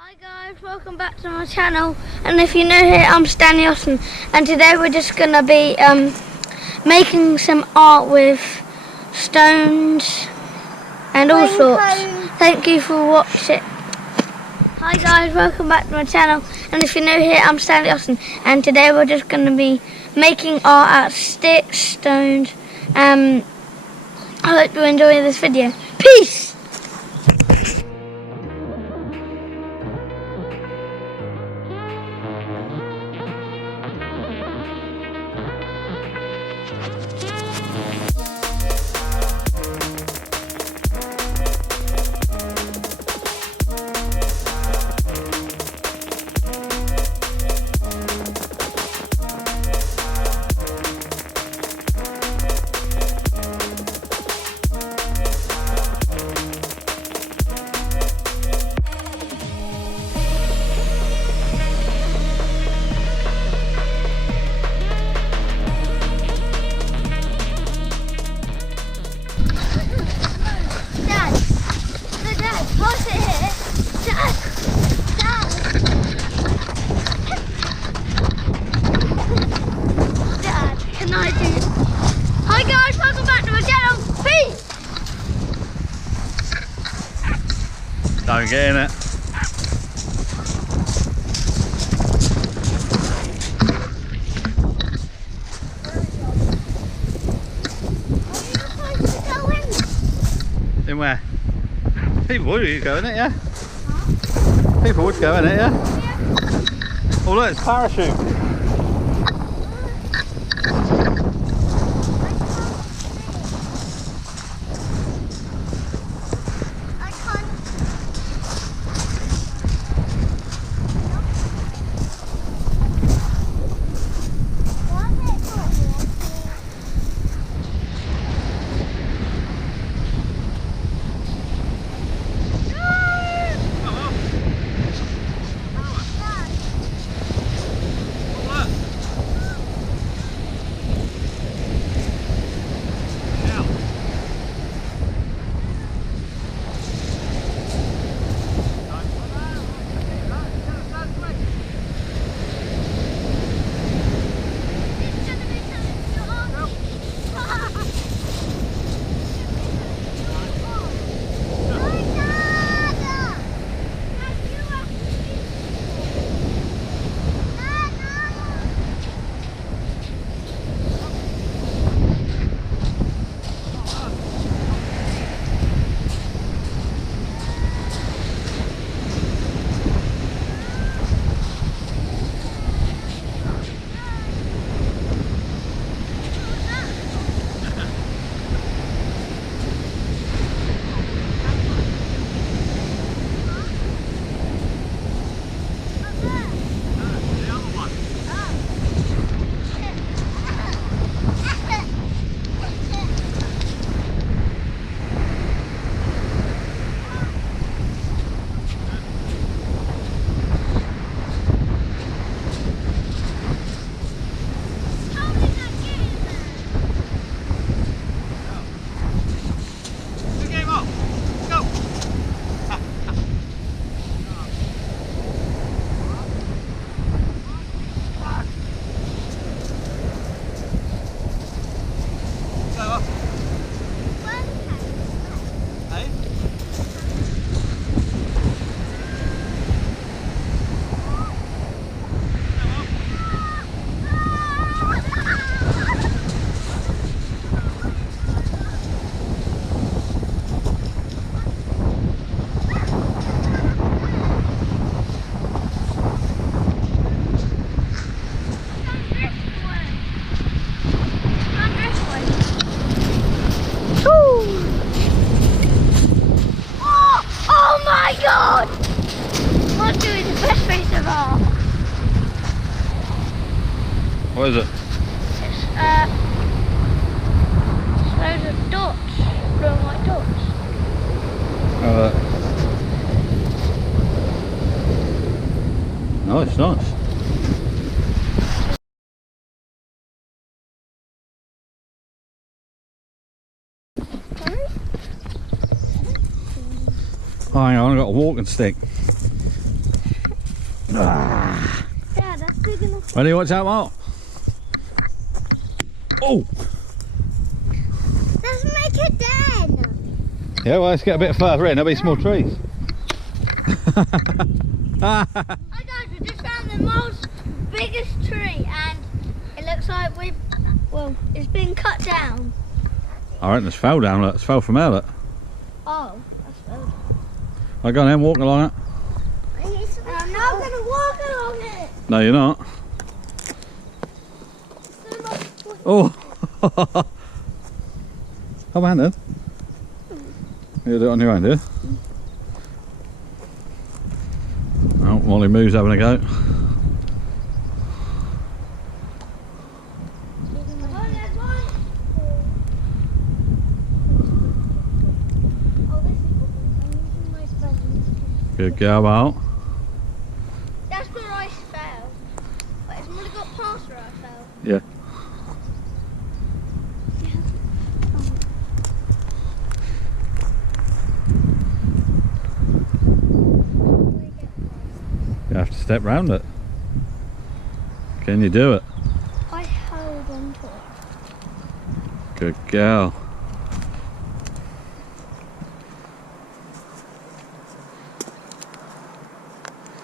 Hi guys, welcome back to my channel, and if you're new here, I'm Stanley Austin, and today we're just going to be making some art with stones and all sorts. Thank you for watching. Hi guys, welcome back to my channel, and if you're new here, I'm Stanley Austin, and today we're just going to be making art out of sticks, stones. I hope you enjoy this video. Peace! Hi guys, welcome back to my channel. Peace! Don't get in it. In where? People would go in it, yeah? Huh? People would go in it, yeah? Yeah. Oh look, it's parachute. What is it? It's loads of dots, blue and white dots. Nice, nice. Oh, hang on, I've got a walking stick. Ah. Yeah, that's big enough. Ready? Watch out, Mark. Oh! Let's make it then. Yeah, well, let's get a bit further in. There'll be small trees. Hi guys, we just found the most biggest tree and it looks like it's been cut down. I reckon it's fell down, look. It's fell from there, look. Oh, that's good. Right, go on then, walk along it. I'm not going to walk along it. No, you're not. Oh! Come on then. You'll do it on your own, do you? Oh, Molly Moo's having a go. Good girl, Al. That's where I fell. But it's only got past where I fell. Yeah. You have to step round it. Can you do it? I held on to it. Good girl.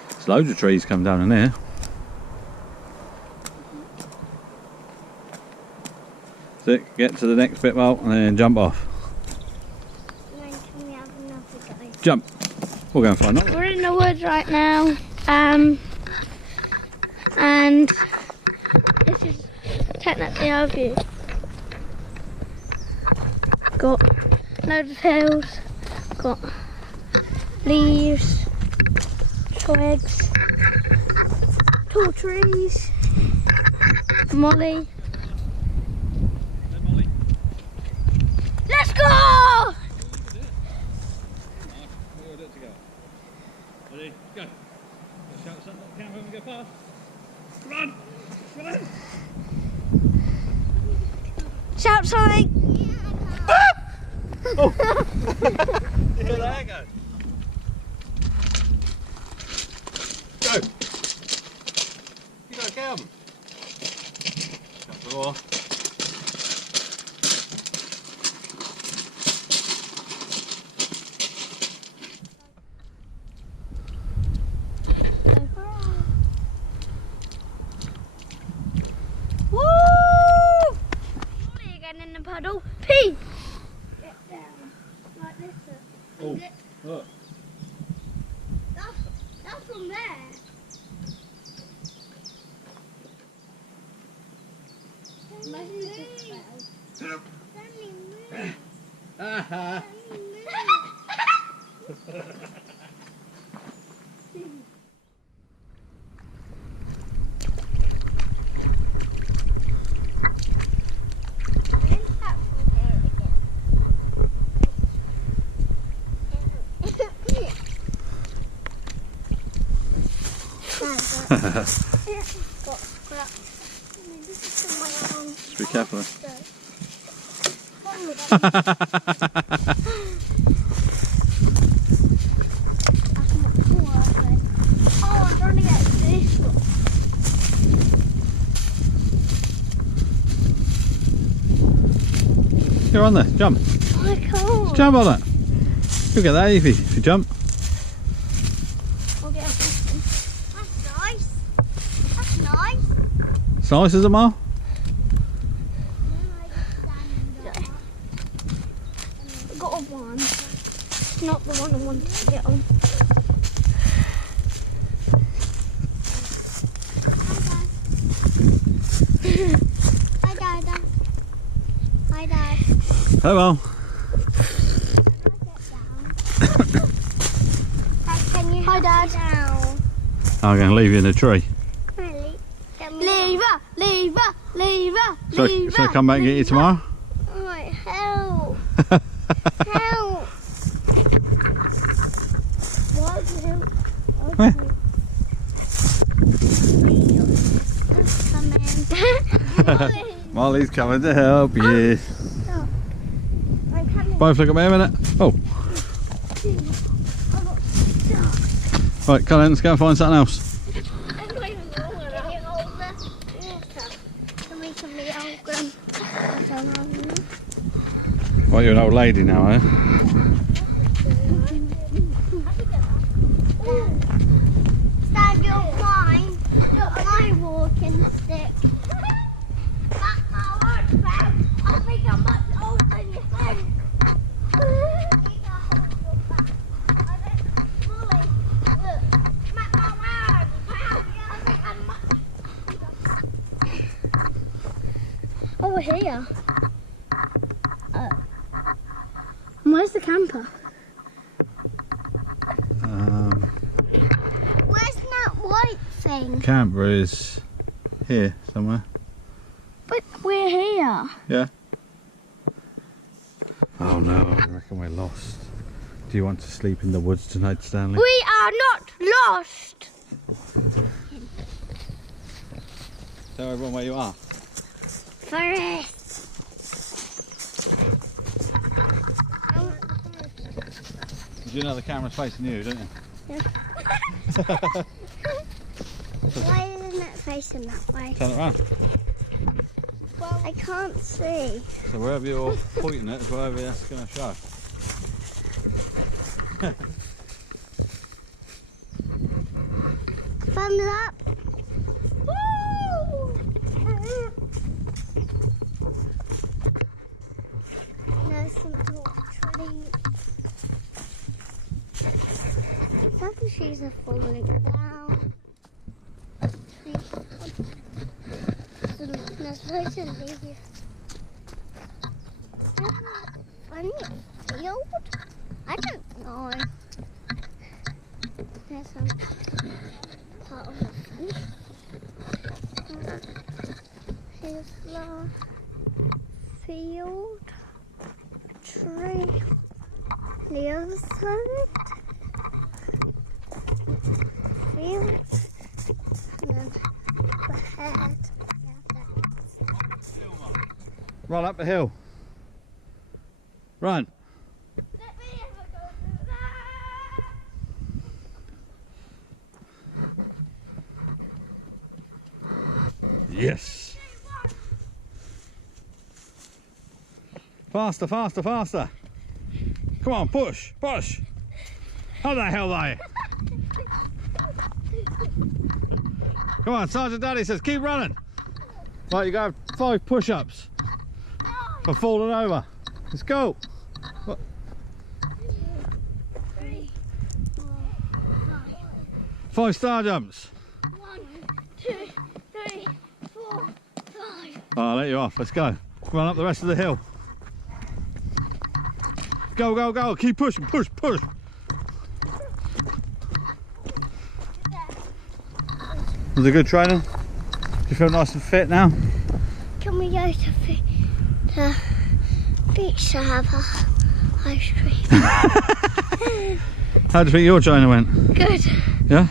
There's loads of trees come down in here. So get to the next bit, Mal, and then jump off. And then can we have another go? Jump. We'll go and find out. We're in the woods right now. And this is technically our view. Got loads of hills, got leaves, twigs, tall trees, Molly. Let's go! Ready? Go. Shout something at the camera when we go past. Run! Run! Shout something! Oh! Yeah, there you go. Go! You go, Calvin. Shut the door. In the puddle, pee! Get down, like this. Oh, look. That's from there. Aha! Just be careful. Oh, I'm trying to get this one. You're on there, jump. I can't. Jump on it. You'll get that easy if you jump. I'll get this one. That's nice. That's nice. It's nice, is it, Mal? I got a one. It's not the one I wanted to get on. Hi, Dad. Hi, Dad. Hello. Hi, Dad. I'm going to leave you in the tree. Leave her, leave her, leave her, So, leave her. so come back and get you tomorrow? Alright, help. Help. What? Where? Come in. Molly's coming to help you. I'm coming. Both look at me a minute. Oh, right, come on, let's go and find something else. Well, you're an old lady now, eh? Stand up mine. Look, my walking stick. That's my word, Sam. I think I'm much older than you think. Over here. Where's the camper? Where's that white thing? Camper is here somewhere. But we're here. Yeah. Oh no, I reckon we're lost. Do you want to sleep in the woods tonight, Stanley? We are not lost. Tell everyone where you are. Forest. You know the camera's facing you, don't you? Yeah. Why isn't it facing that way? Turn it around. Well, I can't see. So wherever you're pointing it is wherever that's going to show. Thumbs up. Woo! No, some trees. Some trees are falling down. There's loads of leaves. Funny field? I don't know. There's some part of the field. Here's the field. Tree. The other side. Field. And then the head. Run up the hill. Run. Let me have a go do that. Yes. Faster, faster, faster. Come on, push, push. How the hell are you? Come on, Sergeant Daddy says keep running. Right, you got 5 push-ups for falling over. Let's go. What? 3, 4, 5. 5 star jumps. 1, 2, 3, 4, 5. I'll let you off. Let's go. Run up the rest of the hill. Go, go, go. Keep pushing. Push, push. Was it good training? Do you feel nice and fit now? Can we go to the beach to have a ice cream? How do you think your training went? Good. Yeah?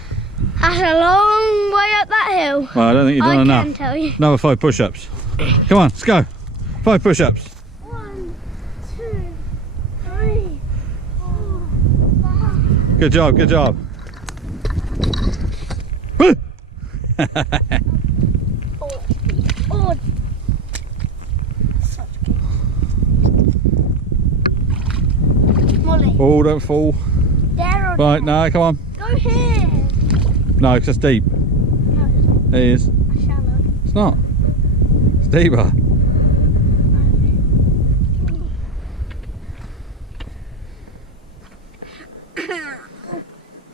That's a long way up that hill. Well, I don't think you've done enough. I can tell you. Another 5 push-ups. Come on, let's go. 5 push-ups. 1, 2, 3, 4, 5. Good job, good job. Woo! Oh. Such good. Molly. Oh, don't fall. There or Right, no, come on. Go here. No, it's just deep. No, it's It is. shallow. It's not. It's deeper.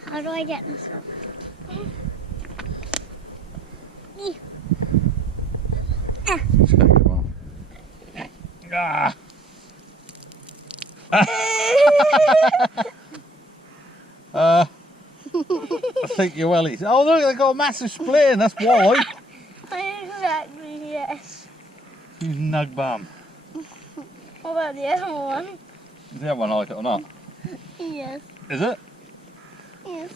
How do I get this up? Let's go, come on. Ah. I think your wellies. Oh look, they've got a massive split in, that's why. Exactly, yes. You nug bum. What about the other one? Does the other one like it or not? Yes. Is it? Yes.